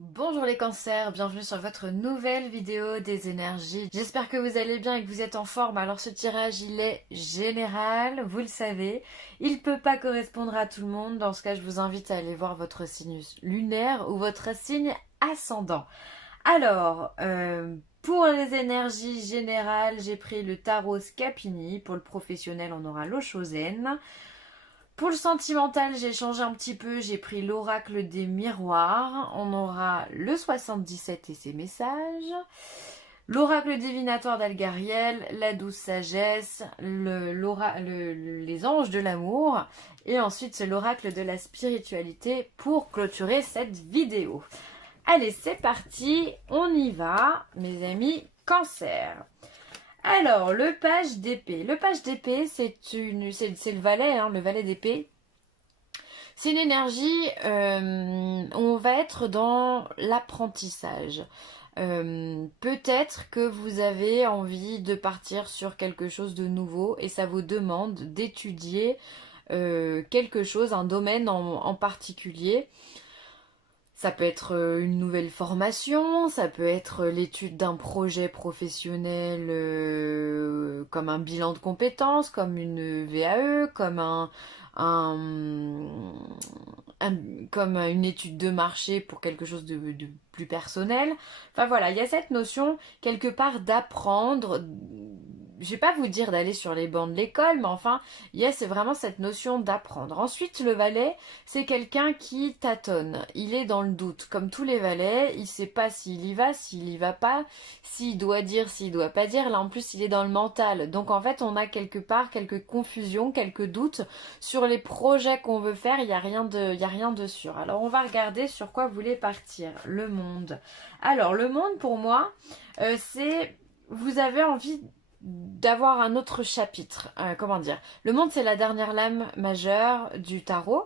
Bonjour les cancers, bienvenue sur votre nouvelle vidéo des énergies. J'espère que vous allez bien et que vous êtes en forme. Alors ce tirage il est général, vous le savez. Il peut pas correspondre à tout le monde. Dans ce cas je vous invite à aller voir votre signe lunaire ou votre signe ascendant. Alors, pour les énergies générales, j'ai pris le tarot Scapini. Pour le professionnel on aura l'Oshozen. Pour le sentimental, j'ai changé un petit peu, j'ai pris l'oracle des miroirs. On aura le 77 et ses messages. L'oracle divinatoire d'Algariel, la douce sagesse, les anges de l'amour. Et ensuite, c'est l'oracle de la spiritualité pour clôturer cette vidéo. Allez, c'est parti, on y va, mes amis cancer. Alors, le page d'épée. Le page d'épée, c'est le valet, le valet d'épée. C'est une énergie, on va être dans l'apprentissage. Peut-être que vous avez envie de partir sur quelque chose de nouveau et ça vous demande d'étudier quelque chose, un domaine en particulier. Ça peut être une nouvelle formation, ça peut être l'étude d'un projet professionnel comme un bilan de compétences, comme une VAE, un- comme une étude de marché pour quelque chose de plus personnel. Enfin voilà, il y a cette notion quelque part d'apprendre. Je vais pas vous dire d'aller sur les bancs de l'école, mais enfin, c'est vraiment cette notion d'apprendre. Ensuite, le valet, c'est quelqu'un qui tâtonne. Il est dans le doute. Comme tous les valets, il sait pas s'il y va pas, s'il doit dire, s'il doit pas dire. Là, en plus, il est dans le mental. Donc, en fait, on a quelque part quelques confusions, quelques doutes sur les projets qu'on veut faire. Il y a rien de sûr. Alors, on va regarder sur quoi vous voulez partir. Le monde. Alors, le monde, pour moi, c'est... Vous avez envie d'avoir un autre chapitre. Comment dire? Le monde, c'est la dernière lame majeure du tarot.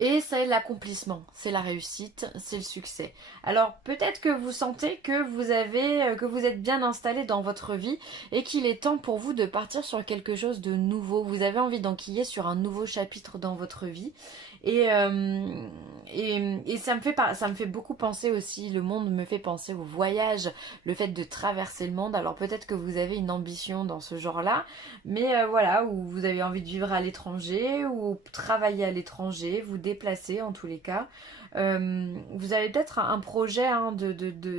Et c'est l'accomplissement, c'est la réussite, c'est le succès. Alors peut-être que vous sentez que vous êtes bien installé dans votre vie et qu'il est temps pour vous de partir sur quelque chose de nouveau. Vous avez envie d'enquiller sur un nouveau chapitre dans votre vie. Et, euh, et ça me fait beaucoup penser aussi, le monde me fait penser au voyage, le fait de traverser le monde. Alors peut-être que vous avez une ambition dans ce genre-là, mais voilà, ou vous avez envie de vivre à l'étranger, ou travailler à l'étranger, vous déplacer en tous les cas. Vous avez peut-être un projet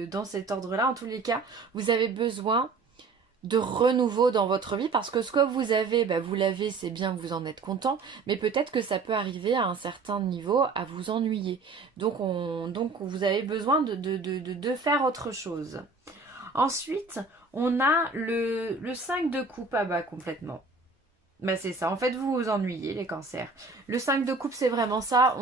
dans cet ordre-là. En tous les cas, vous avez besoin de renouveau dans votre vie parce que ce que vous avez, bah, vous l'avez, c'est bien, vous en êtes content, mais peut-être que ça peut arriver à un certain niveau à vous ennuyer. Donc vous avez besoin de faire autre chose. Ensuite, on a le 5 de coupe à bas complètement. Bah c'est ça, en fait vous vous ennuyez les cancers. Le 5 de coupe c'est vraiment ça,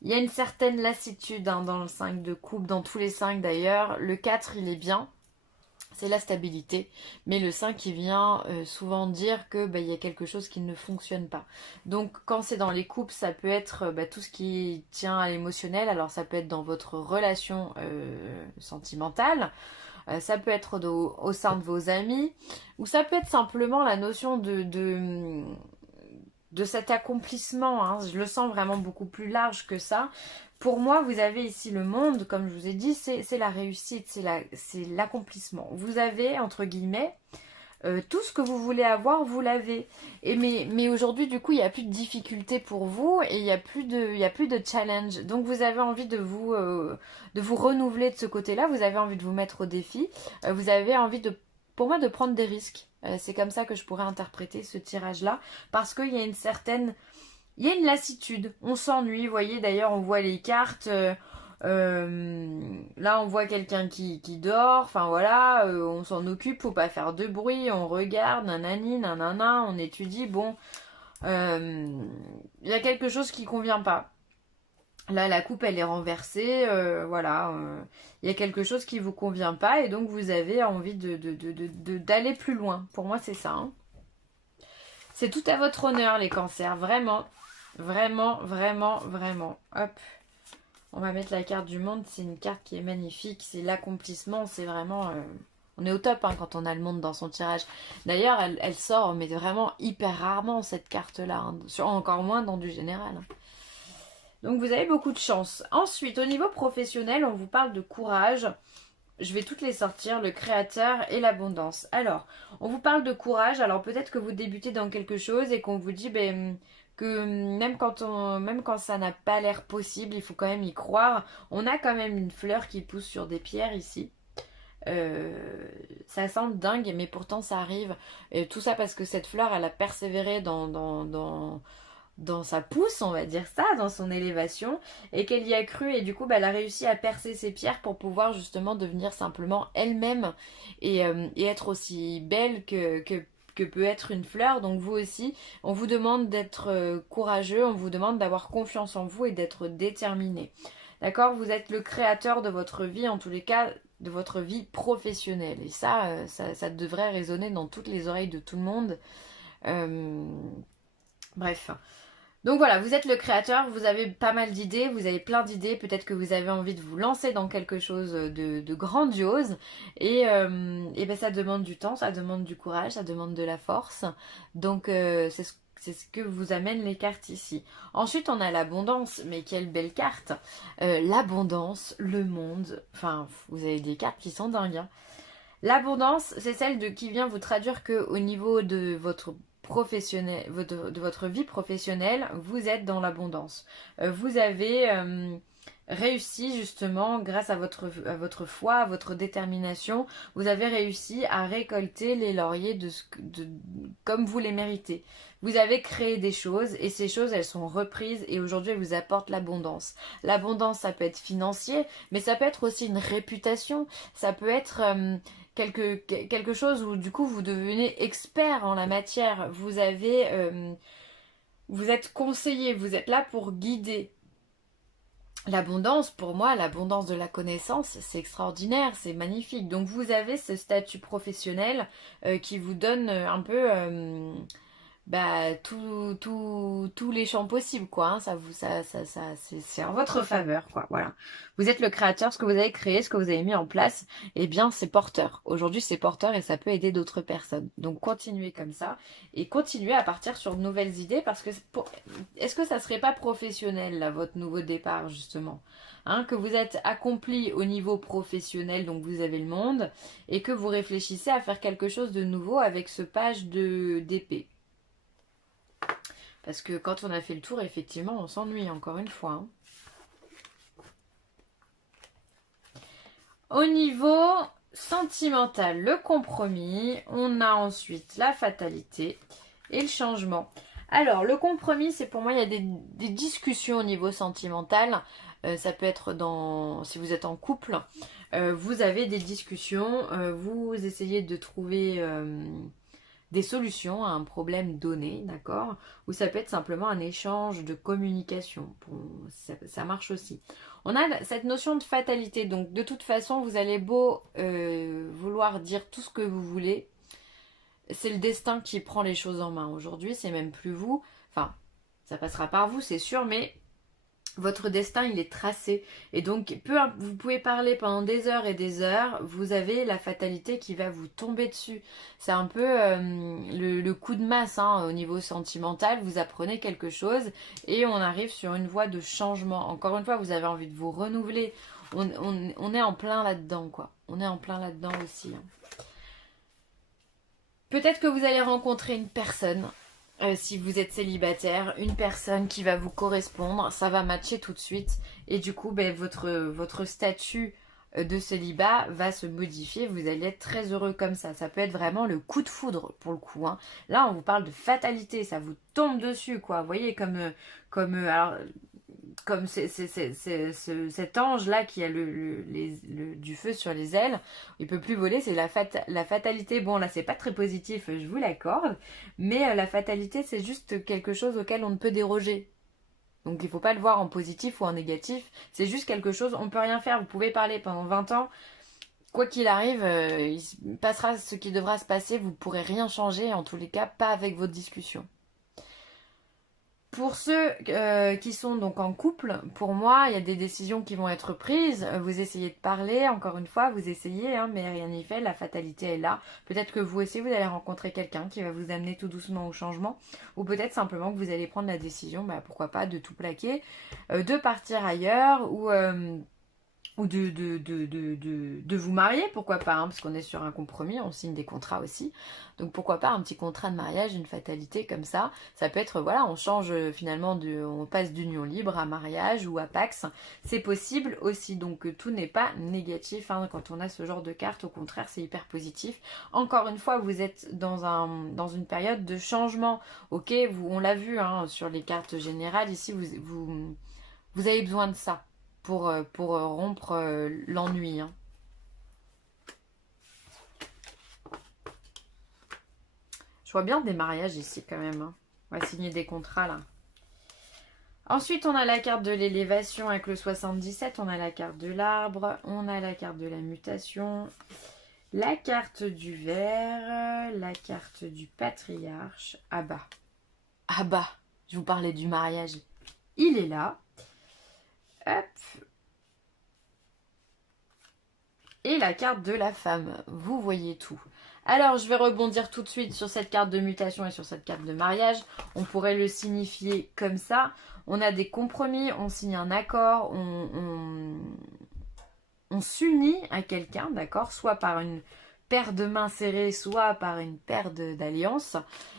il y a une certaine lassitude dans le 5 de coupe, dans tous les 5 d'ailleurs. Le 4 il est bien, c'est la stabilité, mais le 5 il vient souvent dire que il y a quelque chose qui ne fonctionne pas. Donc quand c'est dans les couples, ça peut être tout ce qui tient à l'émotionnel, alors ça peut être dans votre relation sentimentale, ça peut être au sein de vos amis, ou ça peut être simplement la notion de cet accomplissement. Hein. Je le sens vraiment beaucoup plus large que ça. Pour moi, vous avez ici le monde, comme je vous ai dit, c'est la réussite, c'est l'accomplissement. Vous avez, entre guillemets, tout ce que vous voulez avoir, vous l'avez. Mais aujourd'hui, du coup, il n'y a plus de difficultés pour vous et il y a plus de challenge. Donc, vous avez envie de vous renouveler de ce côté-là. Vous avez envie de vous mettre au défi. Vous avez envie pour moi, de prendre des risques. C'est comme ça que je pourrais interpréter ce tirage-là. Parce qu'il y a il y a une lassitude. On s'ennuie. Vous voyez, d'ailleurs, on voit les cartes. Là, on voit quelqu'un qui dort. Enfin voilà, on s'en occupe, faut pas faire de bruit. On regarde, nanani, nanana, on étudie. Bon, il y a quelque chose qui convient pas. Là, la coupe, elle est renversée. Voilà, il y a quelque chose qui vous convient pas et donc vous avez envie d'aller plus loin. Pour moi, c'est ça. Hein. C'est tout à votre honneur, les cancers. Vraiment, vraiment, vraiment, vraiment. Hop. On va mettre la carte du monde, c'est une carte qui est magnifique, c'est l'accomplissement, c'est vraiment... on est au top hein, quand on a le monde dans son tirage. D'ailleurs, elle sort, mais vraiment hyper rarement cette carte-là, hein, encore moins dans du général. Hein. Donc vous avez beaucoup de chance. Ensuite, au niveau professionnel, on vous parle de courage. Je vais toutes les sortir, le créateur et l'abondance. Alors, on vous parle de courage. Alors peut-être que vous débutez dans quelque chose et qu'on vous dit que même quand ça n'a pas l'air possible, il faut quand même y croire. On a quand même une fleur qui pousse sur des pierres ici. Ça semble dingue, mais pourtant ça arrive. Et tout ça parce que cette fleur, elle a persévéré dans sa pousse, on va dire ça, dans son élévation, et qu'elle y a cru, et du coup, bah, elle a réussi à percer ses pierres pour pouvoir justement devenir simplement elle-même et être aussi belle que peut être une fleur. Donc vous aussi, on vous demande d'être courageux, on vous demande d'avoir confiance en vous et d'être déterminé. D'accord? Vous êtes le créateur de votre vie, en tous les cas, de votre vie professionnelle. Et ça devrait résonner dans toutes les oreilles de tout le monde. Euh, Bref. Donc voilà, vous êtes le créateur, vous avez pas mal d'idées, vous avez plein d'idées, peut-être que vous avez envie de vous lancer dans quelque chose de grandiose. Et ben ça demande du temps, ça demande du courage, ça demande de la force. Donc c'est ce que vous amènent les cartes ici. Ensuite, on a l'abondance, mais quelle belle carte. L'abondance, le monde, enfin, vous avez des cartes qui sont dingues, hein. L'abondance, c'est celle qui vient vous traduire que au niveau de votre professionnel, de votre vie professionnelle, vous êtes dans l'abondance. Vous avez réussi justement, grâce à votre foi, à votre détermination, vous avez réussi à récolter les lauriers comme vous les méritez. Vous avez créé des choses et ces choses, elles sont reprises et aujourd'hui, elles vous apportent l'abondance. L'abondance, ça peut être financier, mais ça peut être aussi une réputation. Ça peut être quelque chose où du coup vous devenez expert en la matière. Vous êtes conseiller, vous êtes là pour guider. L'abondance, pour moi, l'abondance de la connaissance, c'est extraordinaire, c'est magnifique. Donc vous avez ce statut professionnel qui vous donne un peu bah, tous les champs possibles, quoi, hein. C'est en votre faveur, quoi. Voilà. Vous êtes le créateur, ce que vous avez créé, ce que vous avez mis en place, eh bien, c'est porteur. Aujourd'hui, c'est porteur et ça peut aider d'autres personnes. Donc, continuez comme ça et continuez à partir sur de nouvelles idées parce que est-ce que ça serait pas professionnel, là, votre nouveau départ, justement? Hein, que vous êtes accompli au niveau professionnel, donc vous avez le monde, et que vous réfléchissez à faire quelque chose de nouveau avec ce page d'épée. Parce que quand on a fait le tour, effectivement, on s'ennuie encore une fois, hein. Au niveau sentimental, le compromis, on a ensuite la fatalité et le changement. Alors, le compromis, c'est pour moi, il y a des discussions au niveau sentimental. Ça peut être si vous êtes en couple, vous avez des discussions, vous essayez de trouver des solutions à un problème donné, d'accord? Ou ça peut être simplement un échange de communication. Ça marche aussi. On a cette notion de fatalité. Donc de toute façon, vous allez beau vouloir dire tout ce que vous voulez. C'est le destin qui prend les choses en main. Aujourd'hui, c'est même plus vous. Enfin, ça passera par vous, c'est sûr, mais votre destin, il est tracé. Et donc, vous pouvez parler pendant des heures et des heures, vous avez la fatalité qui va vous tomber dessus. C'est un peu le coup de masse, hein, au niveau sentimental. Vous apprenez quelque chose et on arrive sur une voie de changement. Encore une fois, vous avez envie de vous renouveler. On est en plein là-dedans, quoi. On est en plein là-dedans aussi, hein. Peut-être que vous allez rencontrer une personne. Si vous êtes célibataire, une personne qui va vous correspondre, ça va matcher tout de suite et du coup ben, votre statut de célibat va se modifier, vous allez être très heureux comme ça peut être vraiment le coup de foudre pour le coup, hein. Là on vous parle de fatalité, ça vous tombe dessus quoi, vous voyez alors comme cet ange-là qui a du feu sur les ailes, il peut plus voler, c'est la fatalité. Bon, là, c'est pas très positif, je vous l'accorde, mais la fatalité, c'est juste quelque chose auquel on ne peut déroger. Donc, il faut pas le voir en positif ou en négatif, c'est juste quelque chose, on peut rien faire. Vous pouvez parler pendant 20 ans, quoi qu'il arrive, il passera ce qui devra se passer, vous pourrez rien changer, en tous les cas, pas avec votre discussion. Pour ceux qui sont donc en couple, pour moi, il y a des décisions qui vont être prises. Vous essayez de parler, encore une fois, vous essayez, hein, mais rien n'y fait, la fatalité est là. Peut-être que vous aussi, vous allez rencontrer quelqu'un qui va vous amener tout doucement au changement, ou peut-être simplement que vous allez prendre la décision, bah, pourquoi pas, de tout plaquer, de partir ailleurs, ou de vous marier, pourquoi pas, hein, parce qu'on est sur un compromis, on signe des contrats aussi. Donc pourquoi pas un petit contrat de mariage, une fatalité comme ça. Ça peut être, voilà, on change finalement, on passe d'union libre à mariage ou à Pax. C'est possible aussi, donc tout n'est pas négatif hein, quand on a ce genre de carte. Au contraire, c'est hyper positif. Encore une fois, vous êtes dans une période de changement. Ok, on l'a vu hein, sur les cartes générales, ici, vous avez besoin de ça pour rompre l'ennui. Hein. Je vois bien des mariages ici quand même. Hein. On va signer des contrats là. Ensuite, on a la carte de l'élévation avec le 77. On a la carte de l'arbre. On a la carte de la mutation. La carte du verre. La carte du patriarche. Ah bah. Ah bah. Je vous parlais du mariage. Il est là. Hop. Et la carte de la femme. Vous voyez tout. Alors, je vais rebondir tout de suite sur cette carte de mutation et sur cette carte de mariage. On pourrait le signifier comme ça. On a des compromis, on signe un accord, on s'unit à quelqu'un, d'accord? Soit par une paire de mains serrées, soit par une paire d'alliances.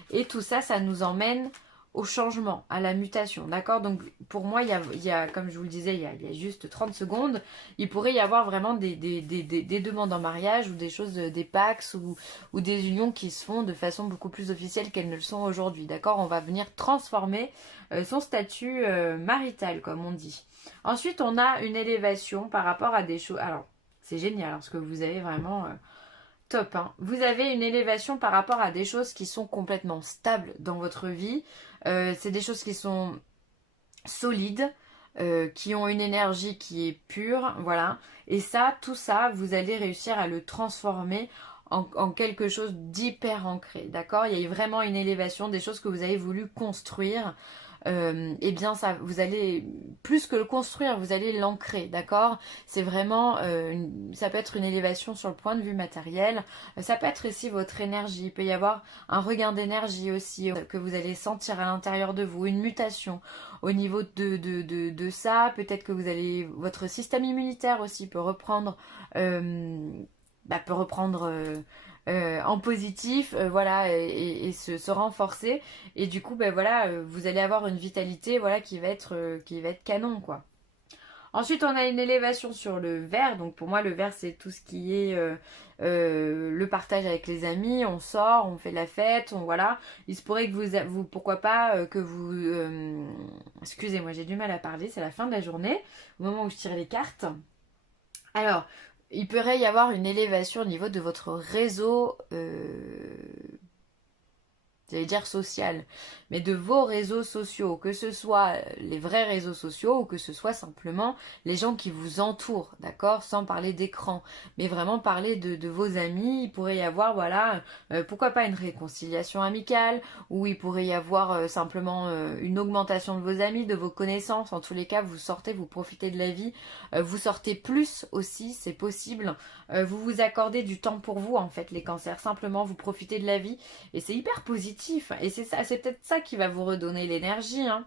Et tout ça, ça nous emmène au changement, à la mutation, d'accord? Donc pour moi, il y a, comme je vous le disais, il y a juste 30 secondes, il pourrait y avoir vraiment des demandes en mariage ou des choses, des pax ou des unions qui se font de façon beaucoup plus officielle qu'elles ne le sont aujourd'hui, d'accord? On va venir transformer son statut marital, comme on dit. Ensuite, on a une élévation par rapport à des choses... Alors, c'est génial, parce que vous avez vraiment... top, hein. Vous avez une élévation par rapport à des choses qui sont complètement stables dans votre vie. C'est des choses qui sont solides, qui ont une énergie qui est pure, voilà. Et ça, tout ça, vous allez réussir à le transformer en quelque chose d'hyper ancré, d'accord? Il y a vraiment une élévation des choses que vous avez voulu construire. Eh bien ça, vous allez plus que le construire, vous allez l'ancrer, d'accord? C'est vraiment, ça peut être une élévation sur le point de vue matériel, ça peut être aussi votre énergie, il peut y avoir un regain d'énergie aussi que vous allez sentir à l'intérieur de vous, une mutation au niveau de ça, peut-être que vous allez, votre système immunitaire aussi peut reprendre, en positif, voilà, et se renforcer. Et du coup, ben voilà, vous allez avoir une vitalité, voilà, qui va être canon, quoi. Ensuite, on a une élévation sur le verre. Donc pour moi, le verre, c'est tout ce qui est le partage avec les amis. On sort, on fait la fête, voilà. Il se pourrait que vous pourquoi pas, que vous... excusez-moi, j'ai du mal à parler, c'est la fin de la journée, au moment où je tire les cartes. Alors, il pourrait y avoir une élévation au niveau de votre réseau, j'allais dire social, mais de vos réseaux sociaux, que ce soit les vrais réseaux sociaux ou que ce soit simplement les gens qui vous entourent, d'accord? Sans parler d'écran, mais vraiment parler de vos amis. Il pourrait y avoir, voilà, pourquoi pas une réconciliation amicale, ou il pourrait y avoir simplement une augmentation de vos amis, de vos connaissances. En tous les cas, vous sortez, vous profitez de la vie, vous sortez plus aussi, c'est possible. Vous vous accordez du temps pour vous, en fait, les cancers. Simplement, vous profitez de la vie. Et c'est hyper positif. Et c'est ça, c'est peut-être ça qui va vous redonner l'énergie. Hein.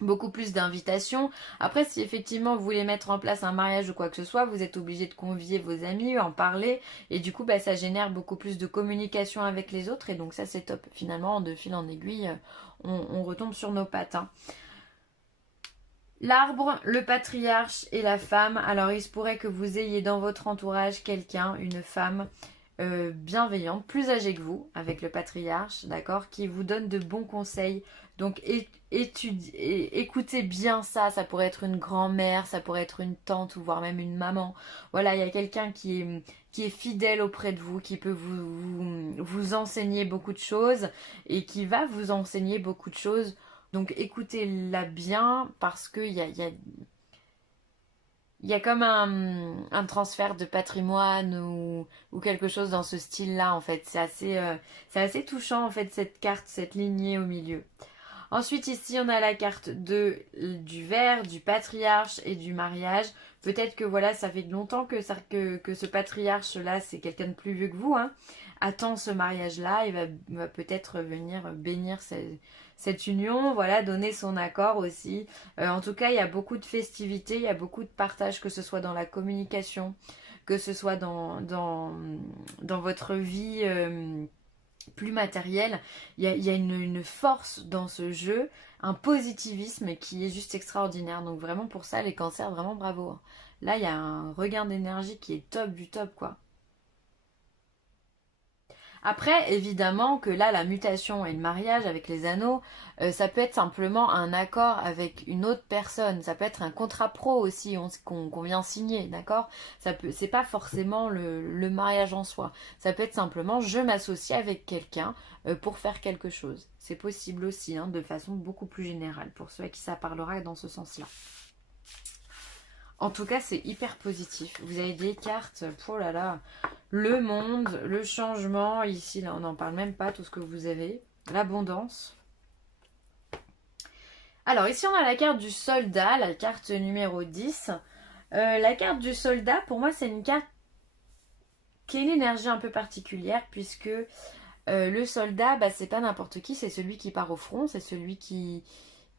Beaucoup plus d'invitations. Après, si effectivement vous voulez mettre en place un mariage ou quoi que ce soit, vous êtes obligé de convier vos amis, en parler. Et du coup, bah, ça génère beaucoup plus de communication avec les autres. Et donc ça, c'est top. Finalement, de fil en aiguille, on retombe sur nos pattes. Hein. L'arbre, le patriarche et la femme. Alors, il se pourrait que vous ayez dans votre entourage quelqu'un, une femme bienveillante, plus âgée que vous, avec le patriarche, d'accord, qui vous donne de bons conseils. Donc, écoutez bien ça. Ça pourrait être une grand-mère, ça pourrait être une tante ou voire même une maman. Voilà, il y a quelqu'un qui est fidèle auprès de vous, qui peut vous enseigner beaucoup de choses et qui va vous enseigner beaucoup de choses. Donc écoutez-la bien parce qu'il y a comme un transfert de patrimoine ou quelque chose dans ce style-là en fait. C'est assez touchant en fait cette carte, cette lignée au milieu. Ensuite, ici, on a la carte du ver, du patriarche et du mariage. Peut-être que voilà, ça fait longtemps que ce patriarche-là, c'est quelqu'un de plus vieux que vous, hein, attend ce mariage-là et va peut-être venir bénir cette union, voilà, donner son accord aussi. En tout cas, il y a beaucoup de festivités, il y a beaucoup de partage, que ce soit dans la communication, que ce soit dans votre vie plus matérielle. Il y a une force dans ce jeu, un positivisme qui est juste extraordinaire. Donc vraiment pour ça, les cancers, vraiment bravo, hein. Là, il y a un regain d'énergie qui est top du top, quoi. Après, évidemment que là, la mutation et le mariage avec les anneaux, ça peut être simplement un accord avec une autre personne. Ça peut être un contrat pro aussi qu'on vient signer, d'accord? C'est pas forcément le mariage en soi. Ça peut être simplement je m'associe avec quelqu'un pour faire quelque chose. C'est possible aussi, hein, de façon beaucoup plus générale pour ceux à qui ça parlera dans ce sens-là. En tout cas, c'est hyper positif. Vous avez des cartes, oh là là, le monde, le changement. Ici, là, on n'en parle même pas, tout ce que vous avez. L'abondance. Alors, ici, on a la carte du soldat, la carte numéro 10. La carte du soldat, pour moi, c'est une carte qui a une énergie un peu particulière, puisque le soldat, bah, c'est pas n'importe qui, c'est celui qui part au front, c'est celui qui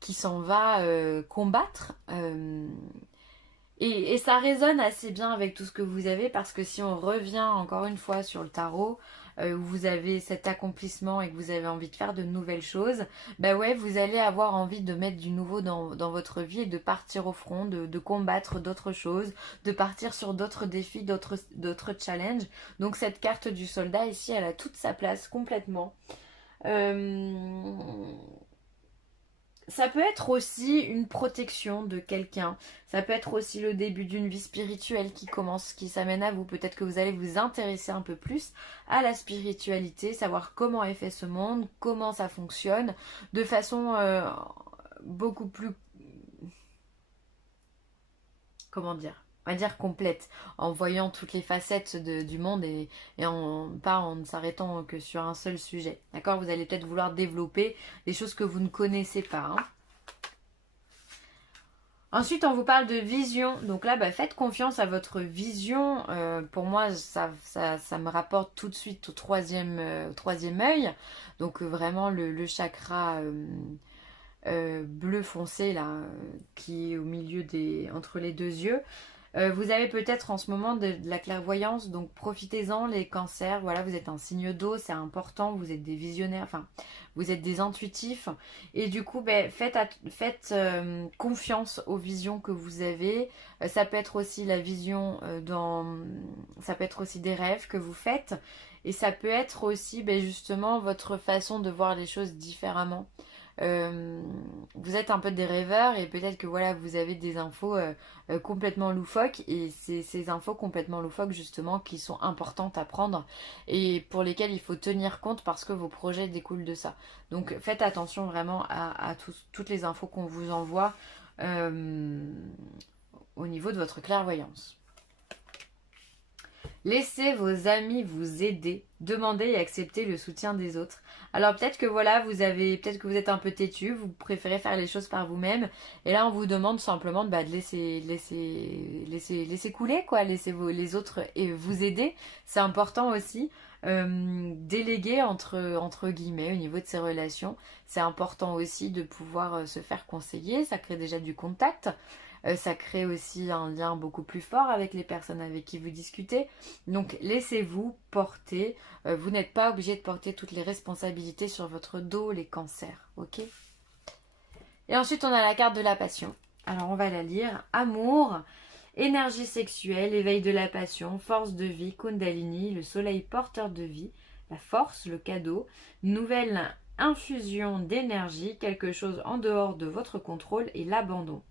s'en va combattre. Et ça résonne assez bien avec tout ce que vous avez, parce que si on revient encore une fois sur le tarot, où vous avez cet accomplissement et que vous avez envie de faire de nouvelles choses, bah ouais, vous allez avoir envie de mettre du nouveau dans votre vie et de partir au front, de combattre d'autres choses, de partir sur d'autres défis, d'autres challenges. Donc cette carte du soldat ici, elle a toute sa place complètement. Euh, Ça peut être aussi une protection de quelqu'un. Ça peut être aussi le début d'une vie spirituelle qui commence, qui s'amène à vous. Peut-être que vous allez vous intéresser un peu plus à la spiritualité, savoir comment est fait ce monde, comment ça fonctionne, de façon beaucoup plus, comment dire, on va dire complète, en voyant toutes les facettes du monde et pas en ne s'arrêtant que sur un seul sujet. D'accord? Vous allez peut-être vouloir développer des choses que vous ne connaissez pas, hein. Ensuite, on vous parle de vision. Donc là, bah, faites confiance à votre vision. Pour moi, ça me rapporte tout de suite au troisième œil. Donc vraiment le chakra bleu foncé là, qui est au milieu entre les deux yeux. Vous avez peut-être en ce moment de la clairvoyance, donc profitez-en les cancers. Voilà, vous êtes un signe d'eau, c'est important, vous êtes des visionnaires, enfin, vous êtes des intuitifs. Et du coup, ben, faites confiance aux visions que vous avez. Ça peut être aussi la vision ça peut être aussi des rêves que vous faites. Et ça peut être aussi ben, justement votre façon de voir les choses différemment. Euh, Vous êtes un peu des rêveurs et peut-être que voilà, vous avez des infos complètement loufoques et c'est ces infos complètement loufoques justement qui sont importantes à prendre et pour lesquelles il faut tenir compte parce que vos projets découlent de ça. Donc faites attention vraiment à toutes les infos qu'on vous envoie euh, au niveau de votre clairvoyance. Laissez vos amis vous aider, demandez et acceptez le soutien des autres. Alors peut-être que voilà, peut-être que vous êtes un peu têtu, vous préférez faire les choses par vous-même, et là on vous demande simplement bah, de laisser couler quoi, laissez les autres et vous aider. C'est important aussi. Déléguer entre guillemets au niveau de ces relations, c'est important aussi de pouvoir se faire conseiller, ça crée déjà du contact. Ça crée aussi un lien beaucoup plus fort avec les personnes avec qui vous discutez. Donc laissez-vous porter. Vous n'êtes pas obligé de porter toutes les responsabilités sur votre dos, les cancers. Ok? Et ensuite, on a la carte de la passion. Alors, on va la lire. Amour, énergie sexuelle, éveil de la passion, force de vie, Kundalini, le soleil porteur de vie, la force, le cadeau, nouvelle infusion d'énergie, quelque chose en dehors de votre contrôle et l'abandon.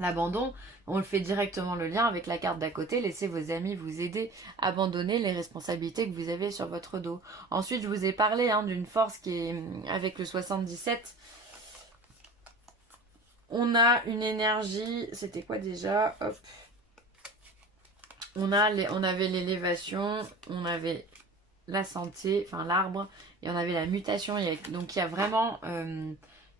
L'abandon, on le fait directement le lien avec la carte d'à côté. Laissez vos amis vous aider à abandonner les responsabilités que vous avez sur votre dos. Ensuite, je vous ai parlé d'une force qui est avec le 77. On a une énergie. C'était quoi déjà? Hop. On avait l'élévation. On avait la santé, enfin l'arbre, et on avait la mutation. Donc il y a vraiment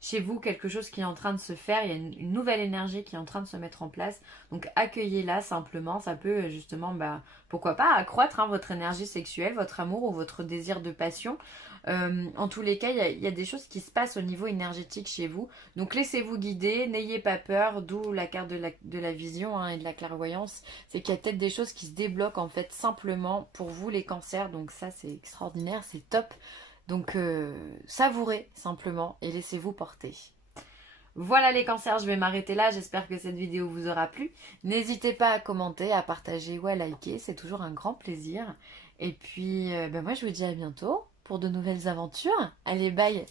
chez vous quelque chose qui est en train de se faire, il y a une nouvelle énergie qui est en train de se mettre en place. Donc accueillez-la simplement, ça peut justement, bah, pourquoi pas, accroître votre énergie sexuelle, votre amour ou votre désir de passion. En tous les cas, il y a des choses qui se passent au niveau énergétique chez vous. Donc laissez-vous guider, n'ayez pas peur, d'où la carte de la vision et de la clairvoyance. C'est qu'il y a peut-être des choses qui se débloquent en fait simplement pour vous les cancers. Donc ça c'est extraordinaire, c'est top. Donc savourez simplement et laissez-vous porter. Voilà les cancers, je vais m'arrêter là. J'espère que cette vidéo vous aura plu. N'hésitez pas à commenter, à partager ou à liker. C'est toujours un grand plaisir. Et puis, moi je vous dis à bientôt pour de nouvelles aventures. Allez, bye!